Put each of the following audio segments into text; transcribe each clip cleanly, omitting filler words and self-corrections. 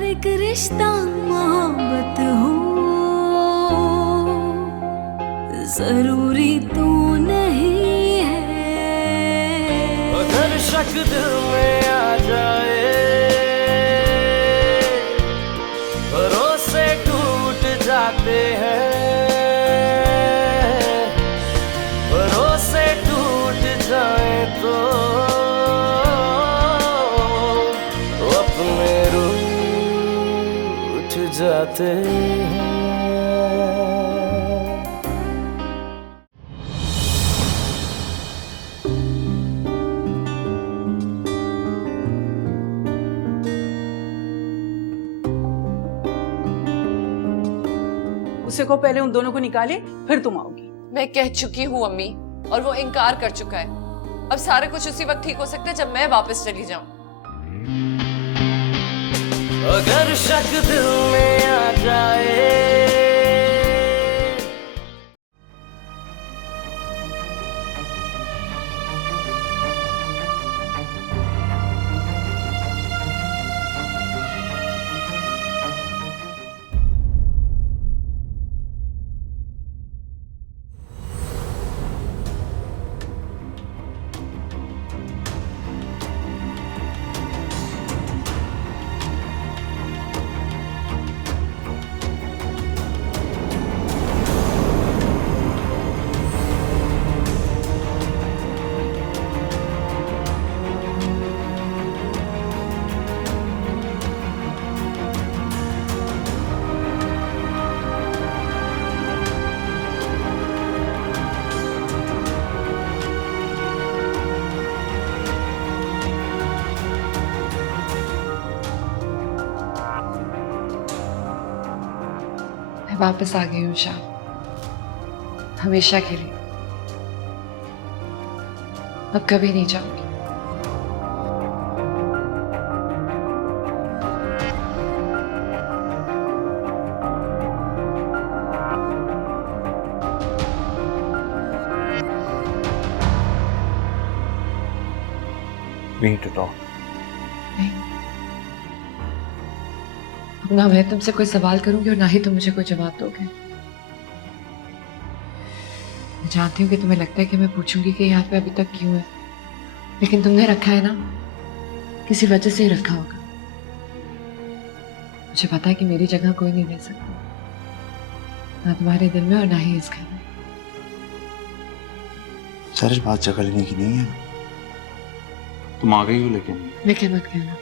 अगर एक रिश्ता मोहब्बत हो, जरूरी तो नहीं है। अगर शक दिल में आ जाए, भरोसे टूट जाते हैं, भरोसे टूट जाए तो अपने रूठ जाते हैं। उसे को पहले उन दोनों को निकाले, फिर तुम आओगी। मैं कह चुकी हूँ अम्मी, और वो इनकार कर चुका है। अब सारा कुछ उसी वक्त ठीक हो सकता है जब मैं वापस चली जाऊं। अगर शक दिल में आ जाए, वापस आ गई हूँ शाम, हमेशा के लिए। अब कभी नहीं जाऊंगी। We need to talk. नहीं, अब ना मैं तुमसे कोई सवाल करूंगी और ना ही तुम मुझे कोई जवाब दोगे। मैं जानती हूँ कि तुम्हें लगता है कि मैं पूछूंगी कि यहाँ पे अभी तक क्यों है, लेकिन तुमने रखा है ना, किसी वजह से ही रखा होगा। मुझे पता है कि मेरी जगह कोई नहीं ले सकता, ना तुम्हारे दिल में और ना ही इस घर में। सर, बात जगह लेने की नहीं है। तुम आ गई हो, लेकिन मत कहना।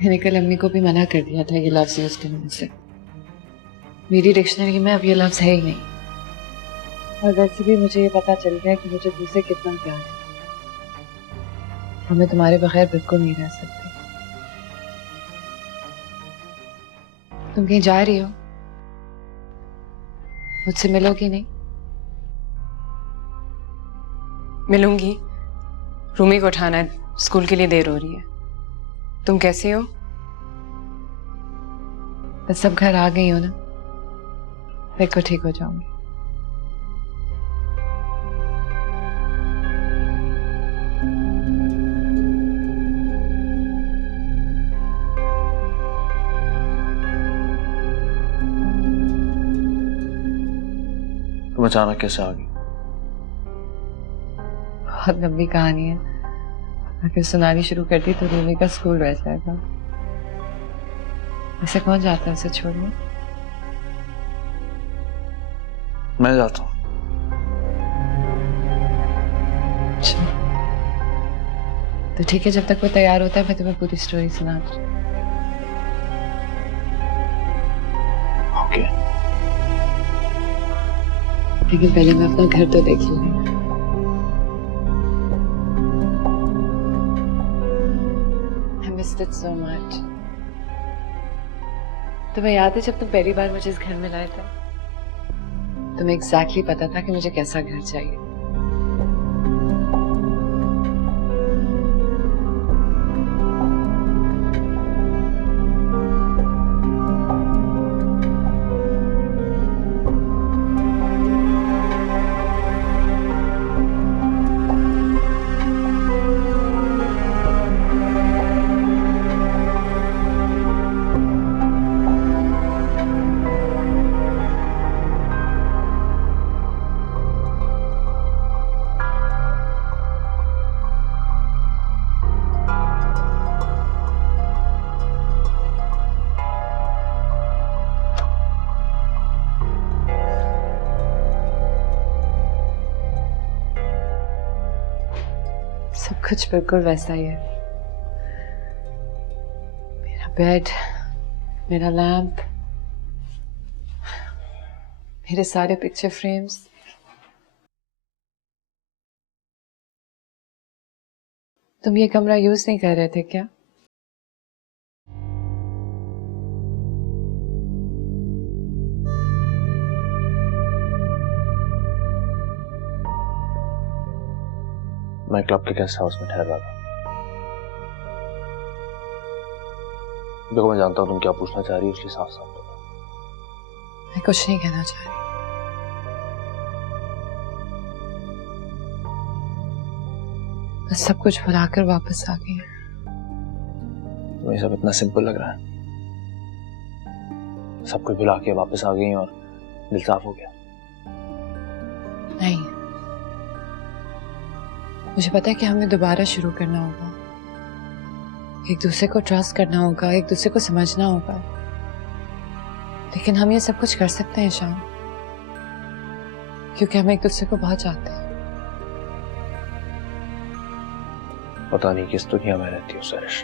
मैंने कल अम्मी को भी मना कर दिया था ये लफ्ज यूज करने से। मेरी डिक्शनरी में अब ये लफ्ज है ही नहीं, और वैसे भी मुझे ये पता चल गया कि मुझे तुमसे कितना प्यार है, और मैं तुम्हारे बगैर बिल्कुल नहीं रह सकती। तुम कहीं जा रही हो? मुझसे मिलोगी नहीं? मिलूंगी। रूमी को उठाना है, स्कूल के लिए देर हो रही है। तुम कैसी हो? बस सब घर आ गई हो ना, फिर को ठीक हो जाऊंगी। तुम अचानक कैसे आ गई? बहुत लंबी कहानी है, अगर सुनानी शुरू कर दी तो रूमी का स्कूल रह जाएगा। ऐसे कौन जाता है उसे छोड़ने? मैं जाता हूँ। अच्छा, तो ठीक है, जब तक वो तैयार होता है मैं तुम्हें पूरी स्टोरी सुनाती हूँ। ओके। लेकिन पहले मैं अपना घर तो देख लूंगी। I missed it so much. तुम्हें याद है जब तुम पहली बार मुझे इस घर में लाए थे? तुम्हें एग्जैक्टली पता था कि मुझे कैसा घर चाहिए। कुछ बिल्कुल वैसा ही है। मेरा बेड, मेरा लैंप, मेरे सारे पिक्चर फ्रेम्स। तुम ये कमरा यूज नहीं कर रहे थे क्या? मैं क्लब के गेस्ट हाउस में ठहर रहा था। देखो, मैं जानता हूँ तुम क्या पूछना चाह रही हो, इसलिए साफ साफ बोलो। मैं कुछ नहीं कहना चाह रही। बस सब कुछ भुलाकर वापस आ गई। तुम्हें सब इतना सिंपल लग रहा है? सब कुछ भुला के वापस आ गई और दिल साफ हो गया? नहीं, मुझे पता है कि हमें दोबारा शुरू करना होगा। एक दूसरे को ट्रस्ट करना होगा, एक दूसरे को समझना होगा। लेकिन हम ये सब कुछ कर सकते हैं शाम, क्योंकि हम एक दूसरे को बहुत चाहते हैं। पता नहीं किस दुनिया में रहती हो सरिश।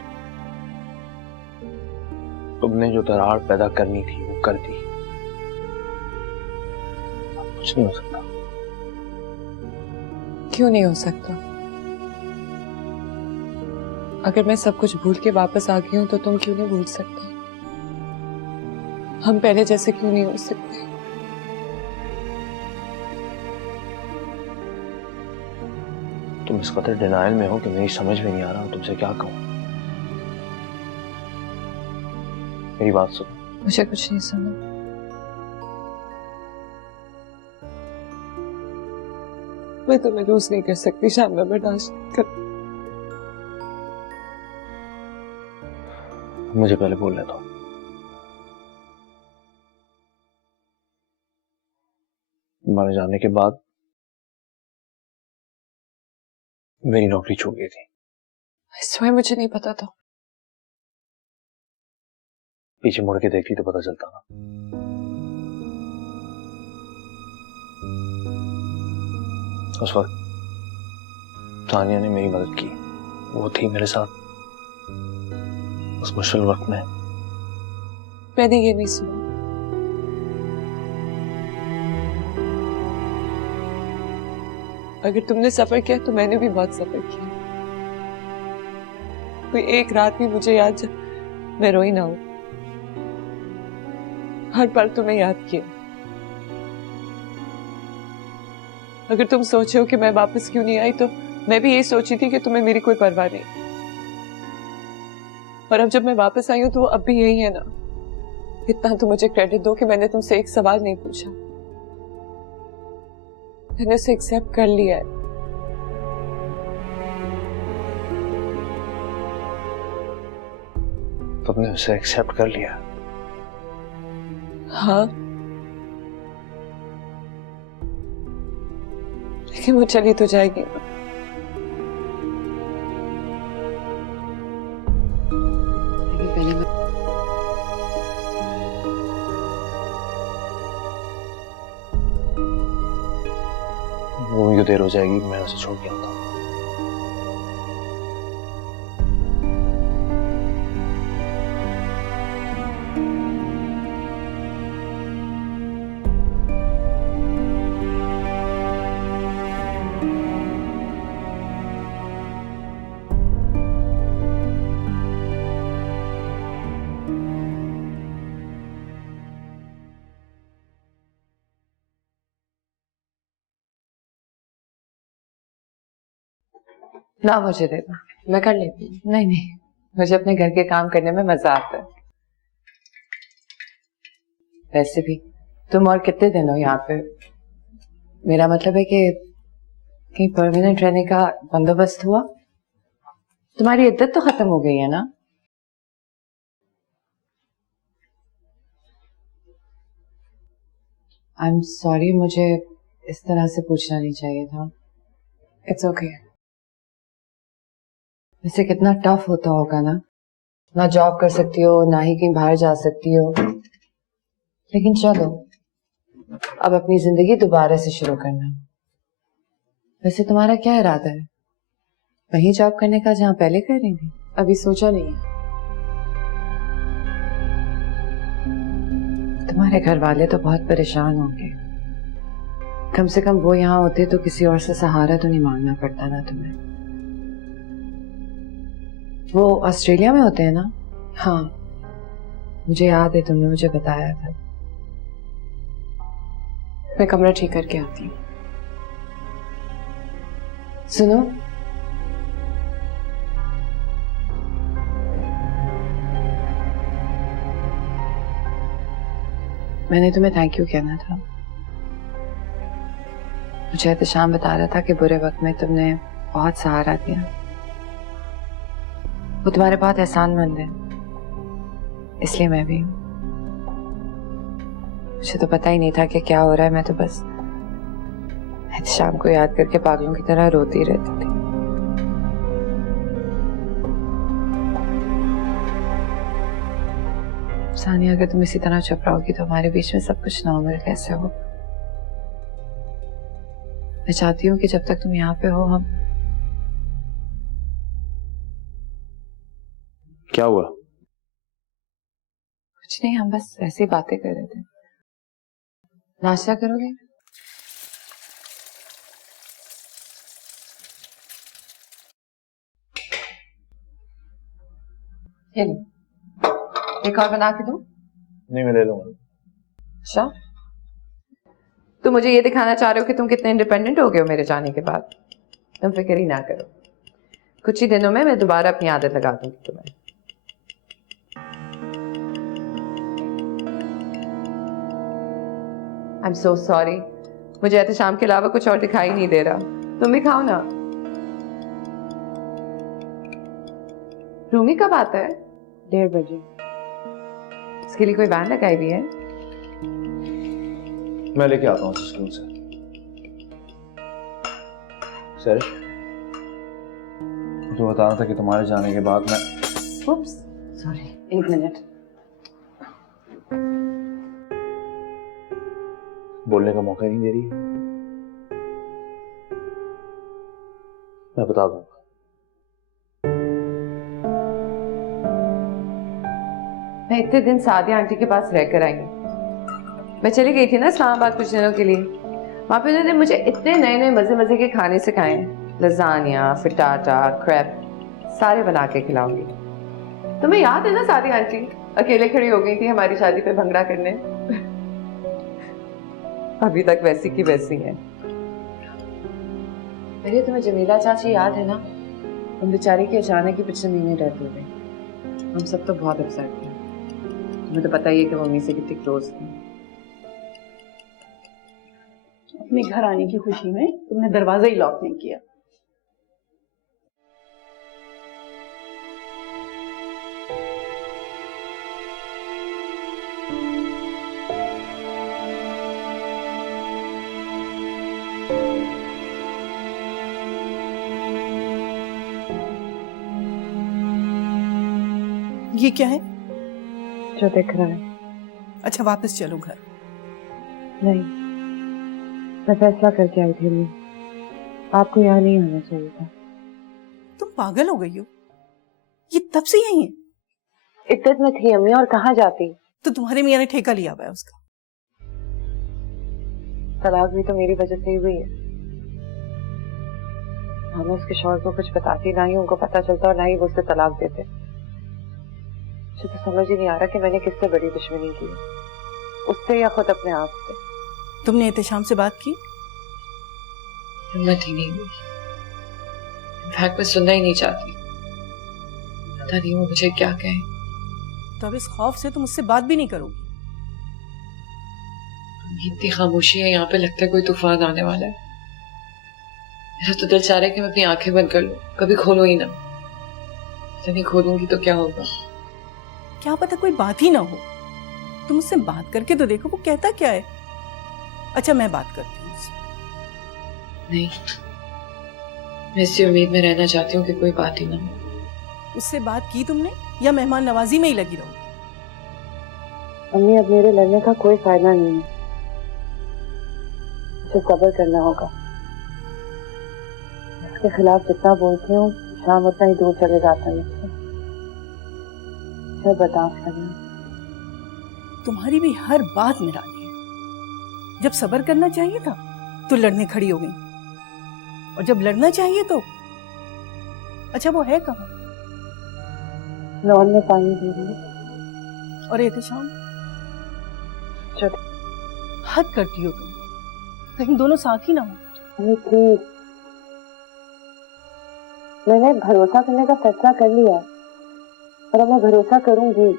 तुमने जो दरार पैदा करनी थी वो कर दी। अब कुछ नहीं हो सकता। क्यों नहीं हो सकता? अगर मैं सब कुछ भूल के वापस आ गई हूं तो तुम क्यों नहीं भूल सकते? हम पहले जैसे क्यों नहीं हो सकते? तुम इस कदर डिनायल में हो कि मेरी समझ में नहीं आ रहा हूं तुमसे क्या कहूं। मेरी बात सुनो। मुझे कुछ नहीं सुना। मैं तुम्हें लूज नहीं कर सकती शाम, में बर्दाश्त कर। मुझे पहले बोलने दो। तुम्हारे जाने के बाद मेरी नौकरी छूट गई थी। इसमें मुझे नहीं पता था। पीछे मुड़ के देखती तो पता चलता ना। उस वक्त तानिया ने मेरी मदद की। वो थी मेरे साथ उस मुश्किल वक्त में। मैंने ये नहीं सुना। अगर तुमने सफर किया तो मैंने भी बहुत सफर किया। कोई एक रात भी मुझे याद जब मैं रोई ना हूं। हर पल तुम्हें याद किया। अगर तुम सोचे हो कि मैं वापस क्यों नहीं आई, तो मैं भी यही सोची थी कि तुम्हें मेरी कोई परवाह नहीं। और अब जब मैं वापस आई हूं तो वो अब भी यही है ना। इतना तो मुझे क्रेडिट दो कि मैंने तुमसे एक सवाल नहीं पूछा। मैंने उसे एक्सेप्ट कर लिया है। तुमने उसे एक्सेप्ट कर लिया? हाँ, लेकिन वो चली तो जाएगी ना। लेकिन पहले मैं वो मुझे देर हो जाएगी, मैं उसे छोड़ के आता हूँ। ना, मुझे दे दो, मैं कर लेती हूँ। नहीं नहीं, मुझे अपने घर के काम करने में मजा आता है। वैसे भी तुम और कितने दिन हो यहाँ पे? मेरा मतलब है कि कहीं परमानेंट रहने का बंदोबस्त हुआ? तुम्हारी इद्दत तो खत्म हो गई है ना? आई एम सॉरी, मुझे इस तरह से पूछना नहीं चाहिए था। It's okay. वैसे कितना टफ होता होगा ना, ना जॉब कर सकती हो, ना ही कहीं बाहर जा सकती हो। लेकिन चलो, अब अपनी जिंदगी दोबारा से शुरू करना। वैसे तुम्हारा क्या इरादा है? वहीं जॉब करने का जहाँ पहले कर रही थी? अभी सोचा नहीं है। तुम्हारे घर वाले तो बहुत परेशान होंगे। कम से कम वो यहाँ होते तो किसी और से सहारा तो नहीं मांगना पड़ता ना तुम्हें। वो ऑस्ट्रेलिया में होते हैं ना? हाँ, मुझे याद है, तुमने मुझे बताया था। मैं कमरा ठीक करके आती हूँ। सुनो, मैंने तुम्हें थैंक यू कहना था। मुझे एहतशाम बता रहा था कि बुरे वक्त में तुमने बहुत सहारा दिया। वो तुम्हारे बहुत एहसानमंद है, इसलिए मैं भी हूं। मुझे तो पता ही नहीं था कि क्या हो रहा है। मैं तो बस एहतशाम को याद करके पागलों की तरह रोती रहती थी। सानिया, अगर तुम इसी तरह चुप रहोगी तो हमारे बीच में सब कुछ नॉर्मल कैसे हो? मैं चाहती हूँ कि जब तक तुम यहाँ पे हो हम... क्या हुआ? कुछ नहीं, हम बस ऐसे ही बातें कर रहे थे। नाश्ता करोगे? ये लो, एक और बना के दूं? नहीं, मैं ले लूंगा। अच्छा, तुम मुझे ये दिखाना चाह रहे हो कि तुम कितने इंडिपेंडेंट हो गए हो मेरे जाने के बाद? तुम फिक्र ही ना करो, कुछ ही दिनों में मैं दोबारा अपनी आदत लगा दूंगी तुम्हें। आई एम सो सॉरी, मुझे एहतशाम के अलावा कुछ और दिखाई नहीं दे रहा। तुम भी खाओ ना। रूमी कब आता है? 1:30 बजे। इसके लिए कोई वैन लगाई हुई है? मैं लेके आता हूँ स्कूल से। सर, तो बताना था कि तुम्हारे जाने के बाद मैं... उप्स, सॉरी, एक मिनट। बोलने का मौका ही नहीं दे रही। मैं बता दूंगा। मैं इतने दिन सादिया आंटी के पास रहकर आई हूँ। मैं चली गई थी ना इस्लामाबाद कुछ दिनों के लिए। वहां पे उन्होंने मुझे इतने नए नए मजे मजे के खाने सिखाए। लजानिया, फिटाटा, क्रेप, सारे बना के खिलाऊंगी। तुम्हें याद है ना सादिया आंटी अकेले खड़ी हो गई थी हमारी शादी पे भंगड़ा करने? अभी तक वैसी की वैसी है। अरे तुम्हें जमीला चाची याद है ना? उन बेचारी के अचानक ही पिछले महीने डेथ हो गई। हम सब तो बहुत अपसेट थे। तुम्हें तो पता ही है कि मम्मी से कितनी क्लोज थी। अपने घर आने की खुशी में तुमने दरवाजा ही लॉक नहीं किया। ये क्या है? जो दिख रहा है। अच्छा, वापस चलो घर। नहीं, मैं फैसला करके आई थी। आपको यहाँ नहीं आना चाहिए था। तुम पागल हो गई हो? ये तब से यही है? इद्दत में थी अम्मी, और कहाँ जाती? तो तुम्हारे मियाँ ने ठेका लिया हुआ है उसका। तलाक भी तो मेरी वजह से ही हुई है। हाँ, मैं उसके शौहर को कुछ बताती, ना ही उनको पता चलता और ना ही वो उससे तलाक देते। मुझे तो समझ ही नहीं आ रहा कि मैंने किससे बड़ी दुश्मनी की, उससे या खुद अपने आप से। तुमने एहतशाम से बात की? हिम्मत ही नहीं हुई। इनफैक्ट मैं सुनना ही नहीं चाहती। पता नहीं वो मुझे क्या कहे। तो अब इस खौफ से तुम उससे बात भी नहीं करोगी? इतनी खामोशी है यहाँ पे, लगता है कोई तूफान आने वाला है। मेरा तो दिल चाह रहा है कि मैं अपनी आंखें बंद कर लूं, कभी खोलूं ही ना। जब नहीं खोलूंगी तो क्या होगा? क्या पता कोई बात ही ना हो। तुम उससे बात करके तो देखो, वो कहता क्या है। अच्छा, मैं बात करती हूँ उससे। नहीं, मैं इसी उम्मीद में रहना चाहती हूँ कि कोई बात ही ना हो। उससे बात की तुमने या मेहमान नवाजी में ही लगी रहो? अम्मी, अब मेरे लड़ने का कोई फायदा नहीं है। मुझे सब्र करना होगा। उसके खिलाफ जितना बोलती हूँ शाम उतना ही दूर चले जाता है मुझसे। सब बर्दाश्त करना। तुम्हारी भी हर बात निराली है। जब सब्र करना चाहिए था तो लड़ने खड़ी हो गई, और जब लड़ना चाहिए तो अच्छा वो है कहाँ? लॉन में पानी दे रही है। और एहतशाम हद करती हो तुम, कहीं दोनों साथ ही ना हो। अरे प्लीज, मैंने भरोसा करने का फैसला कर लिया और अब मैं भरोसा करूंगी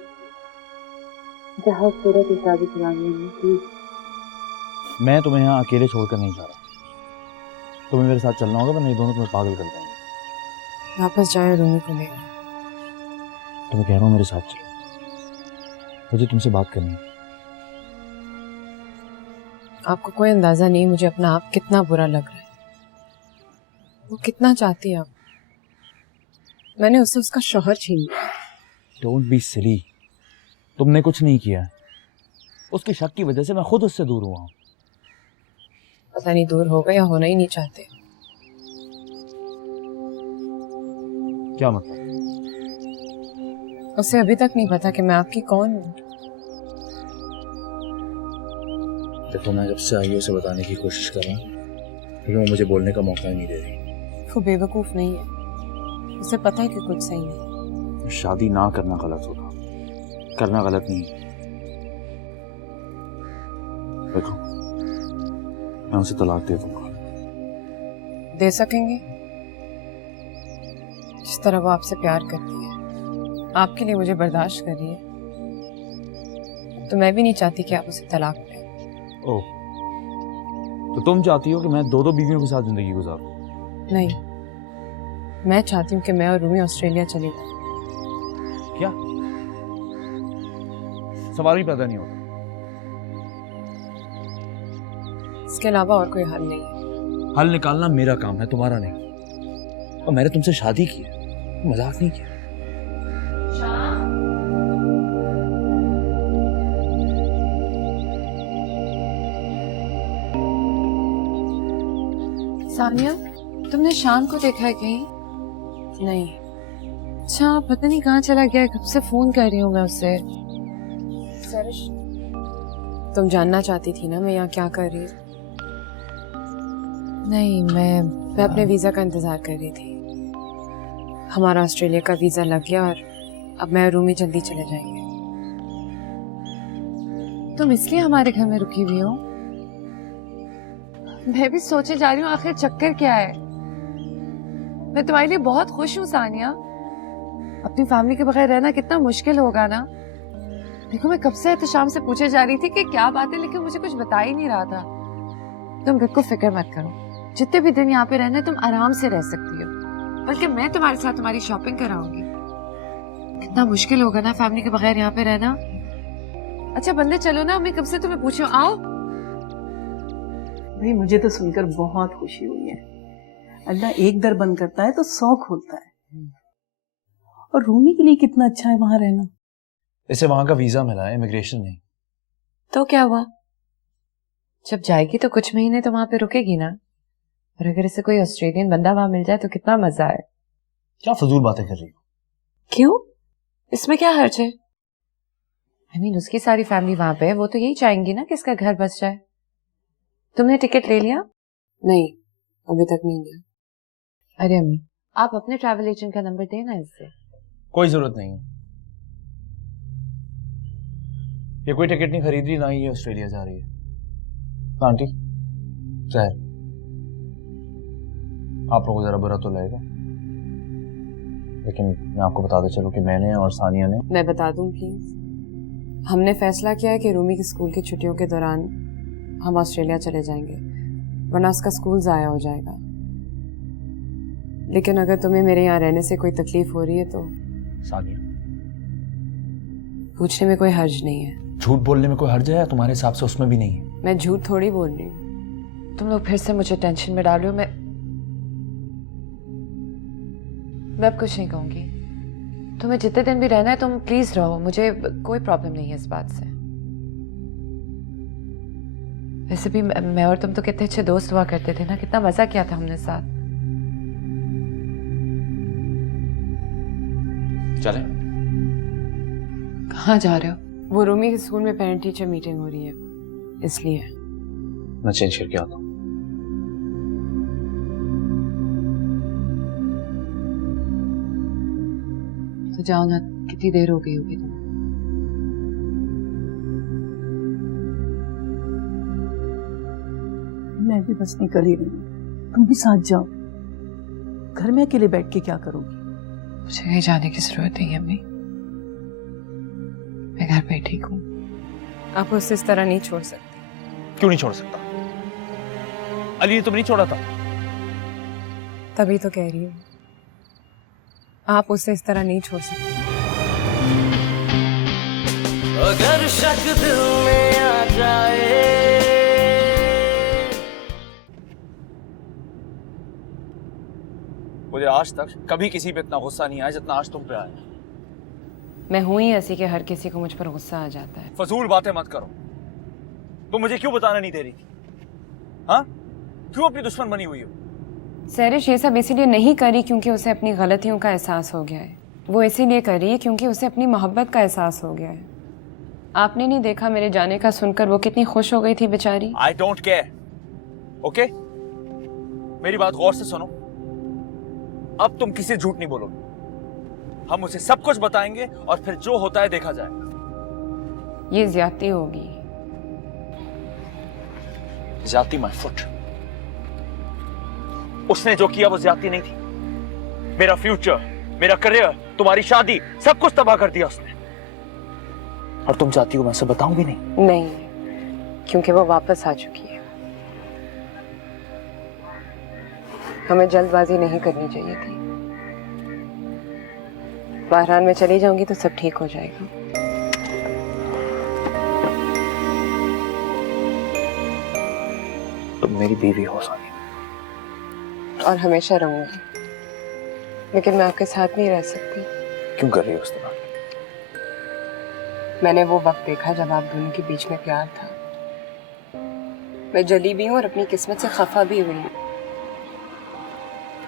जहाँ सूरत की शादी करानी है। प्लीज। मैं तुम्हें यहाँ अकेले छोड़कर नहीं जा रहा, तुम्हें मेरे साथ चलना होगा, वरना ये दोनों तुम्हें पागल कर देंगे। वापस जाए रूमी को ले। तुम्हें कह रहा हूँ मेरे साथ चलो, मुझे तुमसे बात करनी है। आपको कोई अंदाजा नहीं मुझे अपना आप कितना बुरा लग रहा है। वो कितना चाहती है आप, मैंने उससे उसका शौहर छीन लिया। डोंट बी सिली, तुमने कुछ नहीं किया, उसके शक की वजह से मैं खुद उससे दूर हुआ हूँ। पता नहीं दूर हो गए या होना ही नहीं चाहते। क्या मतलब? उसे अभी तक नहीं पता कि मैं आपकी कौन हूँ। देखो, मैं जब से आई उसे बताने की कोशिश कर रहा हूँ, लेकिन वो मुझे बोलने का मौका ही नहीं दे रही। वो बेवकूफ नहीं है, उसे पता है कि कुछ सही नहीं। शादी ना करना गलत होगा, करना गलत नहीं। देखो, मैं उसे तलाक दे दूंगा। दे सकेंगे? जिस तरह वो आपसे प्यार करती है, आपके लिए मुझे बर्दाश्त कर रही है, तो मैं भी नहीं चाहती कि आप उसे तलाक दें। ओह, तो तुम चाहती हो कि मैं दो दो बीवियों के साथ जिंदगी गुजारूं? नहीं, मैं चाहती हूँ कि मैं और रूमी ऑस्ट्रेलिया चले जाएं। क्या? सवाल ही पैदा नहीं होता। इसके अलावा और कोई हल नहीं है। हल निकालना मेरा काम है, तुम्हारा नहीं। और मैंने तुमसे शादी की है, मजाक नहीं किया। सानिया, तुमने शाम को देखा है कहीं? नहीं। अच्छा, पता नहीं कहाँ चला गया है, कब से फोन कर रही हूँ मैं उससे। सरिश, तुम जानना चाहती थी ना मैं यहाँ क्या कर रही हूँ? नहीं, मैं अपने वीजा का इंतजार कर रही थी। हमारा ऑस्ट्रेलिया का वीजा लग गया और अब मैं और रूमी जल्दी चले जाएंगे। तुम इसलिए हमारे घर में रुकी हुई हो? मैं भी सोचे जा रही हूँ आखिर चक्कर क्या है। मैं तुम्हारे लिए बहुत खुश हूँ सानिया। अपनी फैमिली के बगैर रहना कितना मुश्किल होगा ना। देखो, मैं कब से एहतशाम से पूछे जा रही थी कि क्या बात है, लेकिन मुझे कुछ बता ही नहीं रहा था। तुम बिल्कुल फिक्र मत करो, जितने भी दिन यहाँ पे रहना तुम आराम से रह सकती हो, बल्कि मैं तुम्हारे साथ तुम्हारी शॉपिंग कराऊंगी। कितना मुश्किल होगा ना फैमिली के बगैर यहाँ पे रहना। अच्छा बंदे चलो ना, मैं कब से तुम्हें पूछूं, आओ। भाई मुझे तो सुनकर बहुत खुशी हुई है। अल्लाह एक दर बंद करता है तो 100 खोलता है। और रूमी के लिए कितना अच्छा है वहां रहना। इसे वहां का वीजा मिला है, इमिग्रेशन नहीं। तो क्या हुआ, जब जाएगी तो कुछ महीने तो वहां पे रुकेगी ना। और अगर इसे कोई ऑस्ट्रेलियन बंदा वहां मिल जाए तो कितना मजा है। क्या फजूल बातें कर रही हो? क्यों, इसमें क्या हर्ज है? I mean, उसकी सारी फैमिली वहां पे है, वो तो यही चाहेंगी ना कि इसका घर बस जाए। तुमने टिकट ले लिया? नहीं, अभी तक नहीं लिया। अरे अम्मी, आप अपने ट्रैवल एजेंट का नंबर देना इससे। कोई जरूरत नहीं है। ये कोई टिकट नहीं खरीद रही, ना ही ये ऑस्ट्रेलिया जा रही है। आंटी, जहर, आप लोगों को जरा बुरा तो लगेगा, लेकिन मैं आपको बताते चलूं कि मैंने और सानिया ने। मैं बता दूं प्लीज, हमने फैसला किया है कि रूमी की स्कूल की छुट्टियों के दौरान हम ऑस्ट्रेलिया चले जाएंगे, वरना उसका स्कूल जाया हो जाएगा। लेकिन अगर तुम्हें मेरे यहाँ रहने से कोई तकलीफ हो रही है तो सानिया, पूछने में कोई हर्ज नहीं है। झूठ बोलने में कोई हर्ज है? तुम्हारे हिसाब से उसमें भी नहीं है। मैं झूठ थोड़ी बोल रही हूँ, तुम लोग फिर से मुझे टेंशन में डाल रहे हो। मैं अब कुछ नहीं कहूंगी। तुम्हें जितने दिन भी रहना है तुम प्लीज रहो, मुझे कोई प्रॉब्लम नहीं है इस बात से। वैसे भी मैं और तुम तो कितने अच्छे दोस्त हुआ करते थे ना, कितना मजा किया था हमने साथ। चले? कहाँ जा रहे हो? वो रूमी के स्कूल में पेरेंट टीचर मीटिंग हो रही है, इसलिए। मैं चेंज करके आता हूँ। तो जाओ ना, कितनी देर हो गई होगी तुम। मैं भी बस निकल ही रही हूँ, तुम भी साथ जाओ। घर में अकेले बैठ के क्या करोगी? मुझे कहीं जाने की जरूरत नहीं है अम्मी, मैं घर पे ठीक हूँ। आप उससे इस तरह नहीं छोड़ सकते। क्यों नहीं छोड़ सकता? अली ने तुम नहीं छोड़ा था? तभी तो कह रही हूँ, आप उससे इस तरह नहीं छोड़ सकते। अगर शक दिल में आ जाए, मुझे आज तक कभी किसी पे इतना गुस्सा नहीं आया जितना आज तुम पे आया। मैं हूं ही ऐसी कि हर किसी को मुझ पर गुस्सा आ जाता है। फजूल बातें मत करो। तुम मुझे क्यों बताना नहीं दे रही? हाँ, क्यों अपनी दुश्मन बनी हुई हो? सैरिश ये सब इसीलिए नहीं करी क्योंकि उसे अपनी गलतियों का एहसास हो गया है। वो इसीलिए कर रही है क्योंकि उसे अपनी मोहब्बत का एहसास हो गया है। आपने नहीं देखा मेरे जाने का सुनकर वो कितनी खुश हो गई थी बेचारी। I don't care, okay? मेरी बात गौर से सुनो। अब तुम किसी झूठ नहीं बोलोगे। हम उसे सब कुछ बताएंगे और फिर जो होता है देखा जाएगा। ये ज्यादती होगी। ज्यादती माय फुट। उसने जो किया वो ज्यादती नहीं थी। मेरा फ्यूचर, मेरा करियर, तुम्हारी शादी, सब कुछ तबाह कर दिया उसने। और तुम चाहती हो मैं उसे बताऊं भी नहीं? नहीं, क्योंकि वो वापस आ चुकी है। हमें जल्दबाजी नहीं करनी चाहिए थी। बहरान में चली जाऊंगी तो सब ठीक हो जाएगा। तुम मेरी बीवी हो सानिया। और हमेशा रहूंगी, लेकिन मैं आपके साथ नहीं रह सकती। क्यों कर रही हो उस तरह? मैंने वो वक्त देखा जब आप दोनों के बीच में प्यार था। मैं जली भी हूँ और अपनी किस्मत से खफा भी हुई हूँ।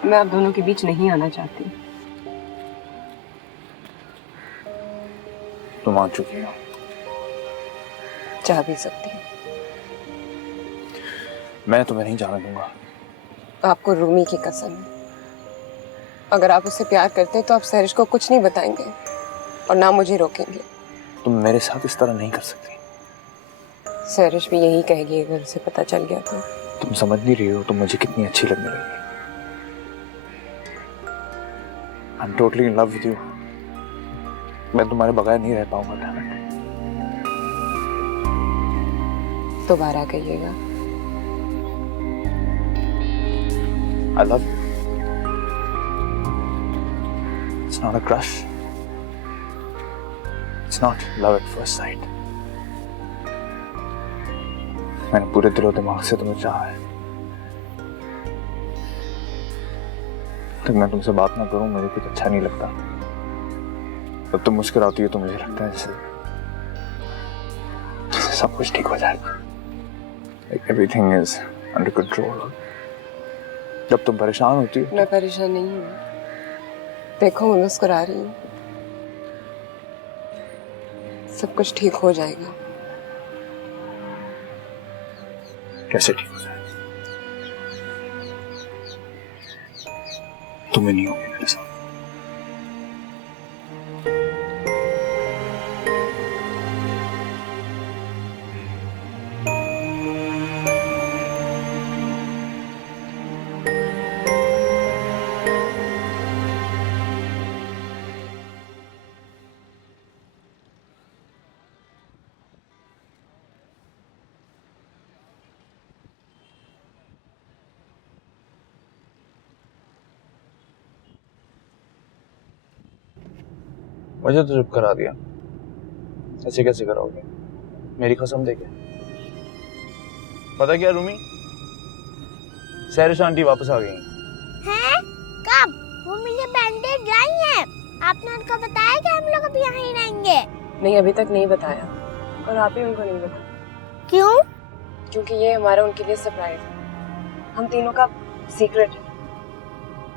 मैं आप दोनों के बीच नहीं आना चाहती। तुम आ चुकी हो। चाह भी सकती हूँ। मैं तुम्हें नहीं जाने दूंगा। आपको रूमी की कसम है, अगर आप उससे प्यार करते हैं तो आप सैरिश को कुछ नहीं बताएंगे और ना मुझे रोकेंगे। तुम मेरे साथ इस तरह नहीं कर सकती। सैरिश भी यही कहेगी अगर उसे पता चल गया तो। तुम समझ नहीं रही हो तुम मुझे कितनी अच्छी लगने लगी। I'm totally in love with you. मैं तुम्हारे बगैर नहीं रह पाऊंगा ध्यान। दोबारा कहिएगा। I love you. It's not a crush. It's not love at first sight. मैंने पूरे दिलो दिमाग से तुम्हें चाहा है। तब मैं तुमसे बात ना करूं मुझे कुछ अच्छा नहीं लगता। जब तुम मुस्कुराती हो तो मुझे लगता है जैसे सब कुछ ठीक हो जाएगा। Like everything is under control. जब तुम परेशान होती हो मैं परेशान नहीं हूँ। देखो मैं मुस्कुरा रही हूँ। सब कुछ ठीक हो जाएगा। कैसे ठीक हो जाएगा? तुम्हें नहीं होगी मेरे साथ। मुझे तो चुप करा दिया। ऐसे कैसे करोगे? मेरी कसम देके। पता क्या रूमी, सैरिश आंटी वापस आ गई हैं? कब? वो मुझे बैंडेज लाई है। आपने उनको बताया कि हम लोग अभी यहाँ ही रहेंगे? नहीं, अभी तक नहीं बताया और आप ही उनको नहीं बताया। क्यों? क्योंकि ये हमारा उनके लिए सरप्राइज है। हम तीनों का सीक्रेट है।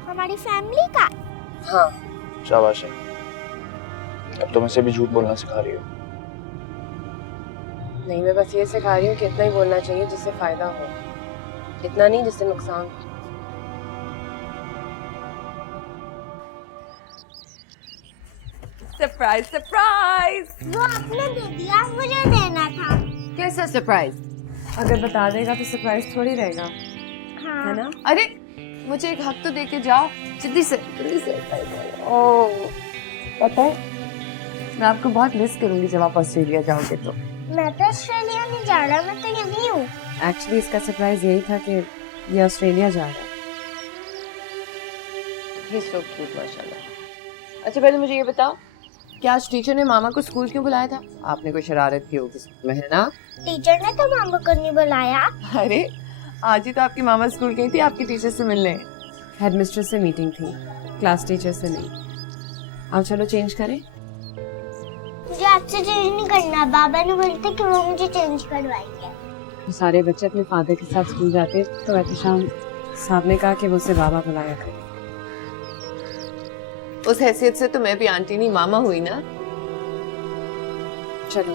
हमारी फैमिली का? हाँ। शाबाश है। अब तुम ऐसे भी झूठ बोलना सिखा रही हो। नहीं, मैं बस ये सिखा रही हूँ कि इतना ही बोलना चाहिए जिससे फायदा हो, इतना नहीं जिससे नुकसान हो। Surprise surprise! वो आपने दे दिया, मुझे देना था। कैसा सरप्राइज? अगर बता देगा तो सरप्राइज थोड़ी रहेगा, हाँ। है ना? अरे मुझे एक हक तो दे के जाओ, जल्दी से जल्दी से। ओह, पता है मैं आपको बहुत मिस करूंगी जब आप ऑस्ट्रेलिया जाओगे तो। मैं तो ऑस्ट्रेलिया नहीं जा रहा, मैं तो यहीं हूँ। एक्चुअली इसका सरप्राइज यही था कि ये ऑस्ट्रेलिया जा रहा है। He's so cute, माशाल्लाह। अच्छा पहले मुझे ये बताओ, क्या आज टीचर ने मामा को स्कूल क्यों बुलाया था? आपने कोई शरारत की होगी स्कूल में, है ना? टीचर ने तो मामा को नहीं बुलाया। अरे आज ही तो आपकी मामा स्कूल गई थी आपकी टीचर से मिलने। हेडमिस्ट्रेस से मीटिंग थी, क्लास टीचर से नहीं। अब चलो चेंज करें। मुझे आपसे चेंज नहीं करना, बाबा ने बोलते कि वो मुझे चेंज करवाएंगे। सारे बच्चे अपने फादर के साथ स्कूल जाते तो एहतशाम साहब ने कहा कि वो उसे बाबा बुलाया करे। उस हैसियत से तो मैं भी आंटी नहीं मामा हुई ना। चलो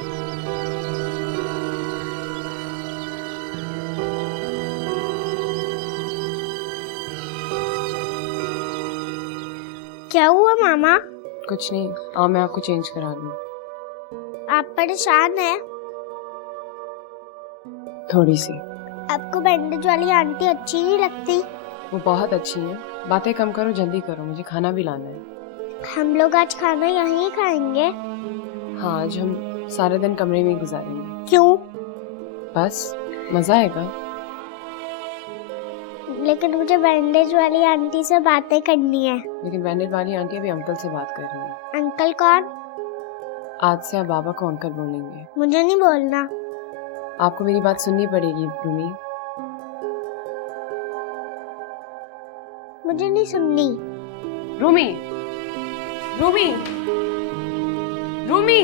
क्या हुआ मामा? कुछ नहीं, आओ मैं आपको चेंज करा दूं। आप परेशान हैं? थोड़ी सी। आपको बैंडेज वाली आंटी अच्छी नहीं लगती? वो बहुत अच्छी है। बातें कम करो, जल्दी करो, मुझे खाना भी लाना है। हम लोग आज खाना यहीं खाएंगे। हाँ, आज हम सारे दिन कमरे में ही गुजारेंगे। क्यों? बस मजा आएगा। लेकिन मुझे बैंडेज वाली आंटी से बातें करनी है। लेकिन बैंडेज वाली आंटी अभी अंकल से बात कर रही है। अंकल कौन? आज से आप बाबा को अंकल बोलेंगे। मुझे नहीं बोलना। आपको मेरी बात सुननी पड़ेगी रूमी। मुझे नहीं सुननी। रूमी, रूमी, रूमी।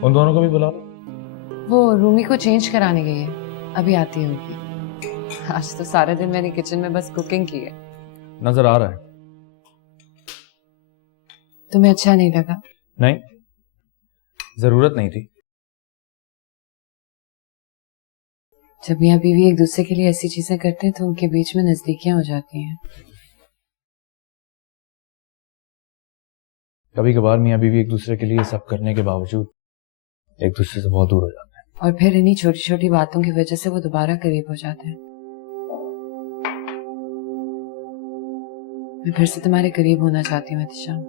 उन दोनों को भी बुलाओ। वो रूमी को चेंज कराने गई है, अभी आती होगी। आज तो सारा दिन मैंने किचन में बस कुकिंग की है। नजर आ रहा है। तुम्हें अच्छा नहीं लगा? नहीं, जरूरत नहीं थी। जब मियाँ बीवी एक दूसरे के लिए ऐसी चीजें करते हैं तो उनके बीच में नजदीकियां हो जाती हैं। कभी कभार मियाँ बीवी एक दूसरे के लिए सब करने के बावजूद एक दूसरे से बहुत दूर हो जाते हैं। और फिर इन्हीं छोटी छोटी बातों की वजह से वो दोबारा करीब हो जाते हैं। मैं फिर से तुम्हारे करीब होना चाहती हूँ एहतिशाम।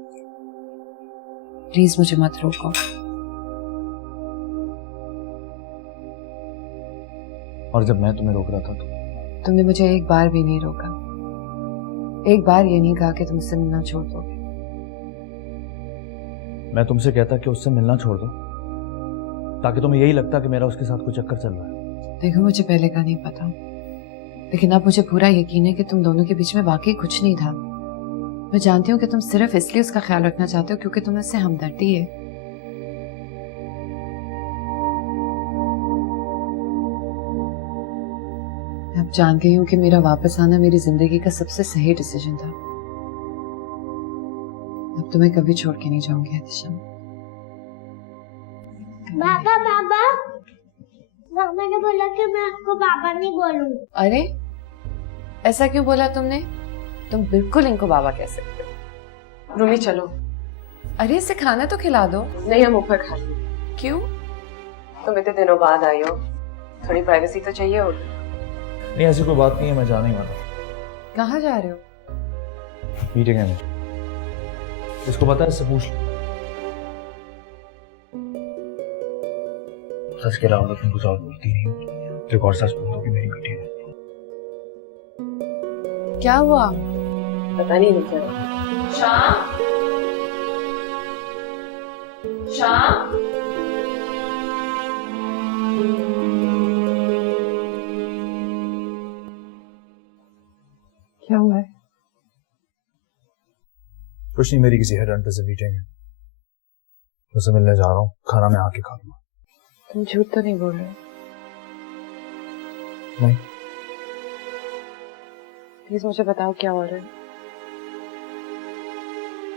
प्लीज मुझे मत रोको। और जब मैं तुम्हें रोक रहा था तो तुमने मुझे एक बार भी नहीं रोका, एक बार ये नहीं कहा कि तुम उससे मिलना छोड़ दोगे। मैं तुमसे कहता कि उससे मिलना छोड़ दो ताकि तुम्हें यही लगता कि मेरा उसके साथ कोई चक्कर चल रहा है। देखो मुझे पहले का नहीं पता, लेकिन अब मुझे पूरा यकीन है कि तुम दोनों के बीच में वाकई कुछ नहीं था। मैं जानती हूँ कि तुम सिर्फ इसलिए उसका ख्याल रखना चाहते हो क्योंकि तुम्हें उससे हमदर्दी है। मैं अब जान गई हूँ कि मेरा वापस आना मेरी जिंदगी का सबसे सही डिसीजन था। अब तुम्हें कभी छोड़ के नहीं जाऊंगी एहतिशाम। बाबा बाबा, मामा ने बोला कि मैं आपको बाबा नहीं बोलूं। अरे ऐसा क्यों बोला तुमने? तुम बिल्कुल इनको बाबा कह सकते हो। रूमी चलो। अरे इसे खाना तो खिला दो। नहीं, हम ऊपर खा लेंगे। क्यों? तुम इतने दिनों बाद आई हो, थोड़ी प्राइवेसी तो चाहिए होगी। नहीं, ऐसी कोई बात नहीं है, मैं जाने ही वाला। कहाँ जा रहे हो? मीटिंग है मेरी। इसको पता है, इससे पूछ लो। सच के अलावा तुम कुछ और बोलती नहीं हो। तो एक और सच बोल दो कि मेरी मीटिंग है। क्या हुआ? पता नहीं मुझे। शाम, शाम। क्या हुआ है? कुछ नहीं, मेरी किसी हेडहंटर से मीटिंग है। उससे मिलने जा रहा हूँ, खाना मैं आके खा लूंगा। तुम झूठ तो नहीं बोल रहे? नहीं। प्लीज मुझे बताओ क्या हो रहा है।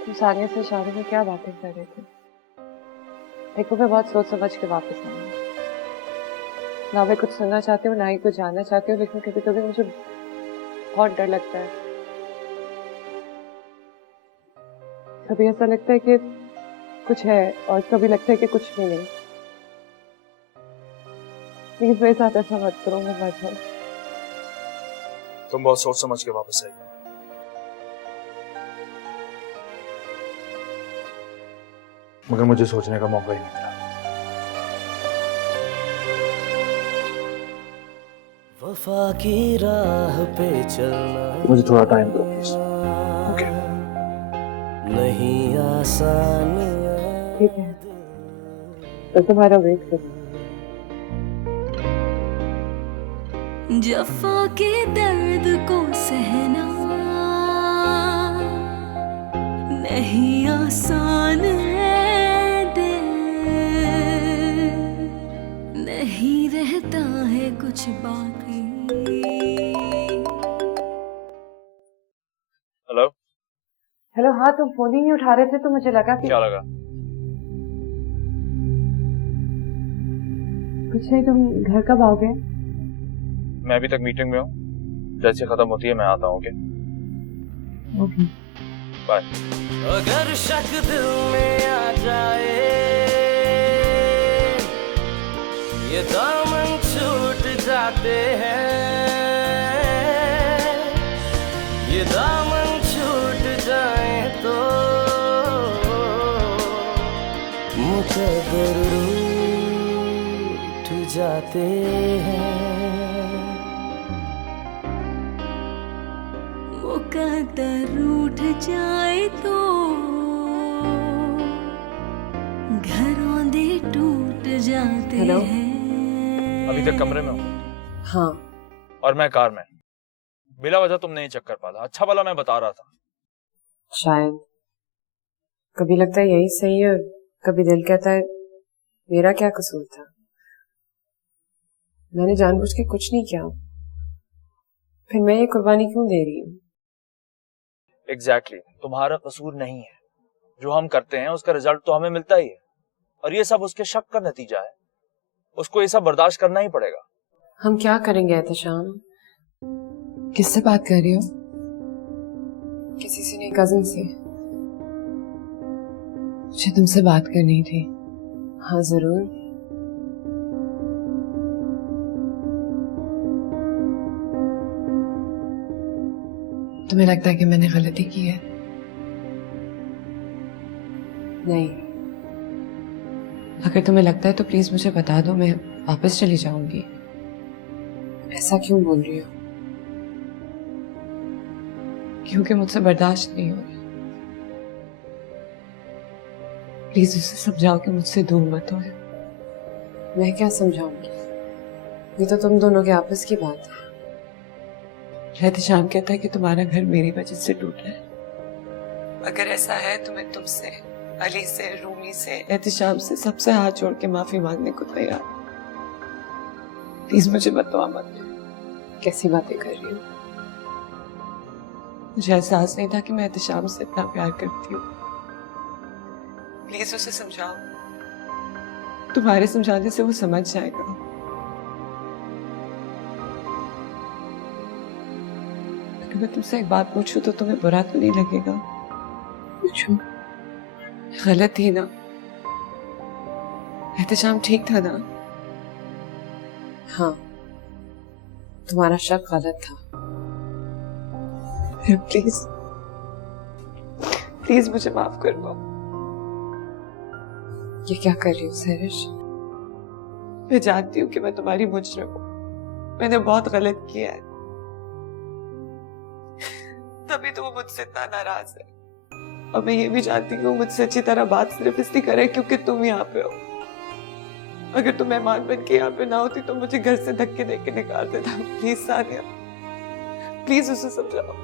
तुम सानिया से शादी में क्या बातें कर रहे थे? देखो मैं बहुत सोच समझ के वापस आई हूँ। ना मैं कुछ सुनना चाहती हूँ ना ही कुछ जानना चाहती हूँ, लेकिन कभी कभी मुझे बहुत डर लगता है। कभी ऐसा लगता है कि कुछ है और कभी लगता है कि कुछ भी नहीं। प्लीज मेरे साथ ऐसा मत करो, मैं मर जाऊँ। तुम बहुत सोच समझ के वापस आई। मगर मुझे सोचने का मौका ही नहीं मिला। वफा की राह पे चलना मुझे थोड़ा टाइम दो प्लीज। ओके। नहीं आसान। ठीक है, तो तुम्हारा वेट करो। जफा के दर्द को सहना नहीं आसान है दिल, नहीं रहता है कुछ बाकी। हेलो। हेलो, हाँ तुम फोन ही नहीं उठा रहे थे तो मुझे लगा कि क्या लगा? कुछ नहीं। तुम घर कब आओगे? मैं अभी तक मीटिंग में हूँ, जैसे खत्म होती है मैं आता हूँ। Okay bye. अगर शक दिल में आ जाए, ये दामन छूट जाते हैं, ये दामन छूट जाए तो मुकद्दर रूठ जाते हैं। मुकद्दर रूठ जाए तो घरों दे टूट जाते हेलो? हैं। अभी तक कमरे में हूँ हाँ, और मैं कार में। बिला वजह तुम नहीं चक्कर पाला। अच्छा भला मैं बता रहा था। शायद कभी लगता है यही सही है और कभी दिल कहता है मेरा क्या कसूर था, मैंने जानबूझ के कुछ नहीं किया, फिर मैं ये कुर्बानी क्यों दे रही हूँ? एग्जैक्टली तुम्हारा कसूर नहीं है। जो हम करते हैं उसका रिजल्ट तो हमें मिलता ही है, और ये सब उसके शक का नतीजा है। उसको ये सब बर्दाश्त करना ही पड़ेगा। हम क्या करेंगे एहतशाम? किससे बात कर रही हो? किसी से नहीं, कजिन से। मुझे तुमसे बात करनी थी। हाँ जरूर। तुम्हें लगता है कि मैंने गलती की है? नहीं, अगर तुम्हें लगता है तो प्लीज मुझे बता दो, मैं वापस चली जाऊंगी। ऐसा क्यों बोल रही हो? क्योंकि मुझसे बर्दाश्त नहीं हो रहा। प्लीज उसे समझाओ कि मुझसे दूर मत हो। मैं क्या समझाऊंगी, ये तो तुम दोनों के आपस की बात है। एहतशाम कहता है कि तुम्हारा घर मेरी वजह से टूटा है। अगर ऐसा है तो मैं तुमसे, अली से, रूमी से, एहतशाम से, सबसे हाथ जोड़ के माफी मांगने को तैयार। प्लीज मुझे बतवा मत। कैसी बातें कर रही हो? मुझे एहसास नहीं था कि मैं एहतशाम से इतना प्यार करती हूँ। प्लीज उसे समझाओ, तुम्हारे समझाने से वो समझ जाएगा। अगर मैं तुमसे एक बात पूछूं तो तुम्हें बुरा तो नहीं लगेगा? पूछो। गलत थी ना? एहतशाम ठीक था ना? हाँ, तुम्हारा शक गलत था। प्लीज प्लीज मुझे माफ कर दो। ये क्या कर रही हो सरिश? मैं जानती हूँ कि मैं तुम्हारी मुजरिम हूँ, मैंने बहुत गलत किया है, तभी तो वो मुझसे इतना नाराज है। और मैं ये भी जानती हूँ मुझसे अच्छी तरह बात सिर्फ इसलिए करे क्योंकि तुम यहाँ पे हो। अगर तुम मेहमान बन के यहाँ पे ना होती तो मुझे घर से धक्के दे के निकाल देता। प्लीज सानिया, प्लीज उसे समझाओ।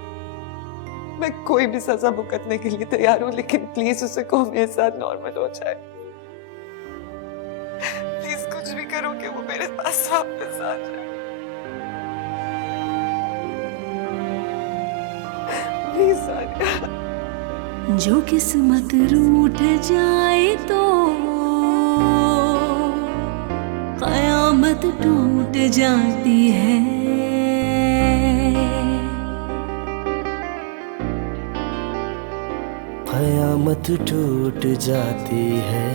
मैं कोई भी सजा भुगतने के लिए तैयार हूँ, लेकिन प्लीज उसे कहो मेरे साथ नॉर्मल हो जाए। करूं कि वो मेरे पास वापस आ जाए। प्लीज सानिया। जो किस्मत रूठ जाए तो कयामत टूट जाती है। कयामत टूट जाती है।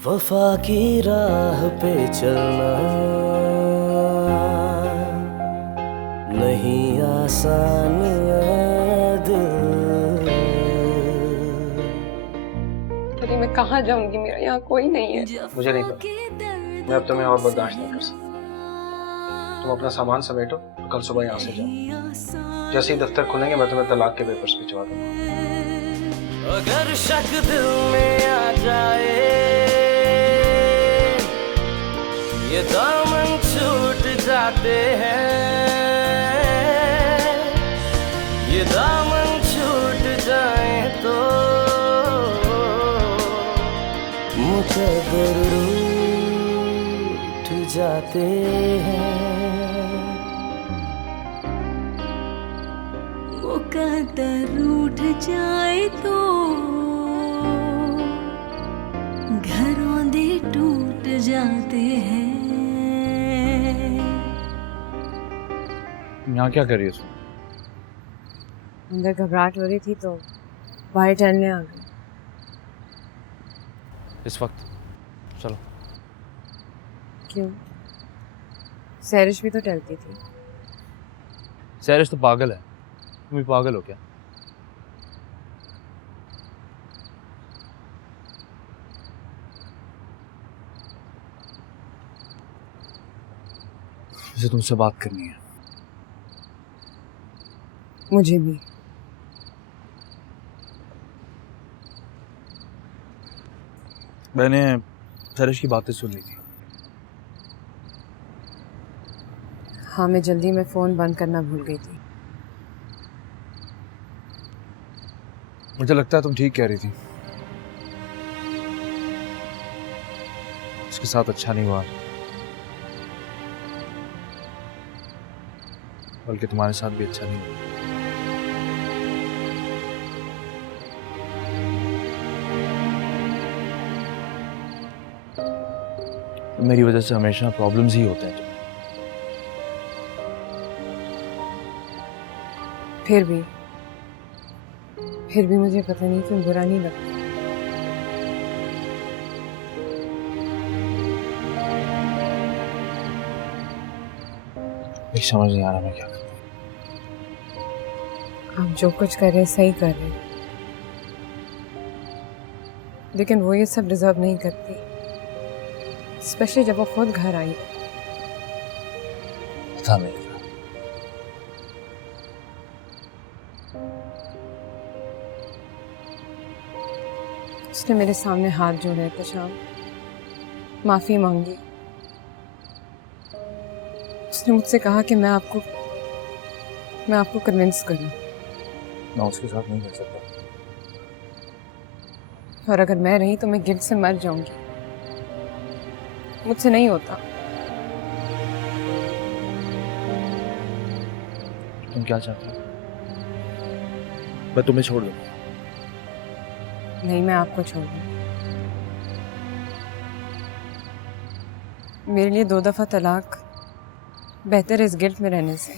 वफा की राह पे चलना नहीं आसान दिल। अरे मैं कहाँ जाऊंगी, मेरा यहाँ कोई नहीं है। मुझे नहीं पता, मैं अब तुम्हें और बर्दाश्त नहीं कर सकता। तुम अपना सामान समेटो, कल सुबह यहाँ से जाओ। जैसे ही दफ्तर खुलेंगे मैं तुम्हें तलाक के पेपर्स भिजवा दूंगा। अगर शक दिल में आ जाए, ये दामन छूट जाते हैं, ये दामन छूट जाए तो मुकद्दर रूठ जाते हैं। मुकद्दर रूठ जाए तो घरौंदे टूट जाते हैं। यहाँ क्या कर रही है तुम? अंदर घबराहट हो रही थी तो बाहर टहलने आ गई। इस वक्त? चलो। क्यों? सैरिश भी तो टहलती थी। सैरिश तो पागल है, तुम भी पागल हो क्या? मुझे तुमसे बात करनी है। मुझे भी। मैंने सैरिश की बातें सुन ली थी। हाँ, मैं जल्दी में फोन बंद करना भूल गई थी। मुझे लगता है तुम ठीक कह रही थी। उसके साथ अच्छा नहीं हुआ, बल्कि तुम्हारे साथ भी अच्छा नहीं हुआ। मेरी वजह से हमेशा प्रॉब्लम्स ही होते हैं तुम्हें। फिर भी मुझे पता नहीं क्यों बुरा नहीं लगता। समझ नहीं आ रहा मैं क्या करूं। आप जो कुछ कर रहे हैं सही कर रहे हैं, लेकिन वो ये सब डिजर्व नहीं करती, स्पेशली जब वो खुद घर आई। पता नहीं। उसने मेरे सामने हाथ जोड़े थे शाम, माफी मांगी। उसने मुझसे कहा कि मैं आपको कन्विंस करूं, मैं उसके साथ नहीं कर सकता। और अगर मैं रही तो मैं गिल्ट से मर जाऊंगी। मुझसे नहीं होता। तुम क्या चाहती हो? मैं तुम्हें छोड़ दूं? नहीं, मैं आपको छोड़ दूं। मेरे लिए 2 दफा तलाक बेहतर है इस गिल्ट में रहने से।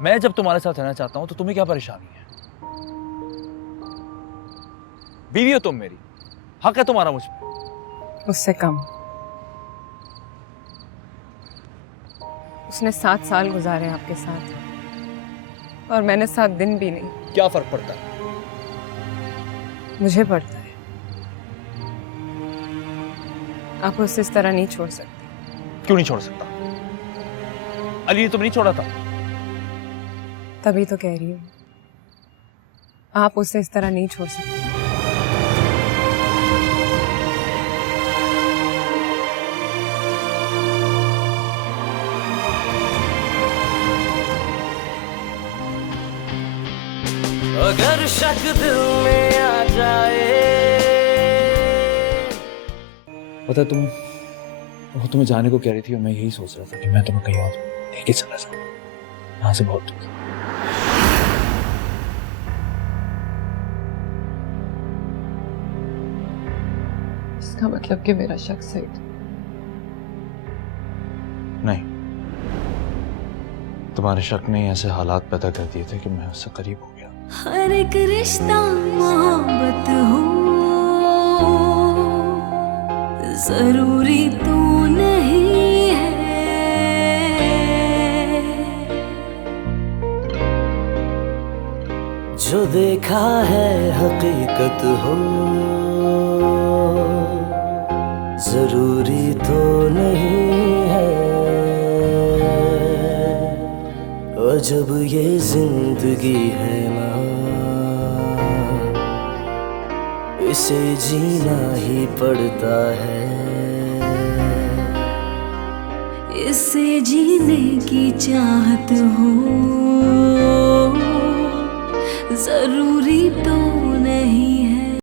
मैं जब तुम्हारे साथ रहना चाहता हूं तो तुम्हें क्या परेशानी है? बीवी हो तुम मेरी, हक है तुम्हारा मुझ पे। उससे कम। उसने 7 साल गुजारे आपके साथ और मैंने 7 दिन भी नहीं। क्या फर्क पड़ता है? मुझे पड़ता है। आप उसे इस तरह नहीं छोड़ सकते। क्यों नहीं छोड़ सकता? अली ने तुम नहीं छोड़ा था? तभी तो कह रही हूँ, आप उसे इस तरह नहीं छोड़ सकते। अगर शक दिल में आ जाए। पता है वो तुम्हें जाने को कह रही थी और मैं यही सोच रहा था कि मैं तुम्हें कहीं और लेके चला जाऊं, यहाँ से बहुत दूर। इसका मतलब कि मेरा शक सही था। नहीं, तुम्हारे शक ने ऐसे हालात पैदा कर दिए थे कि मैं उससे करीब हो गया। हर एक रिश्ता मोहब्बत हो, जरूरी तो नहीं है। जो देखा है हकीकत हो, जरूरी तो नहीं है। और जब ये जिंदगी है ना, इसे जीना ही पड़ता है। इसे जीने की चाहत हो, जरूर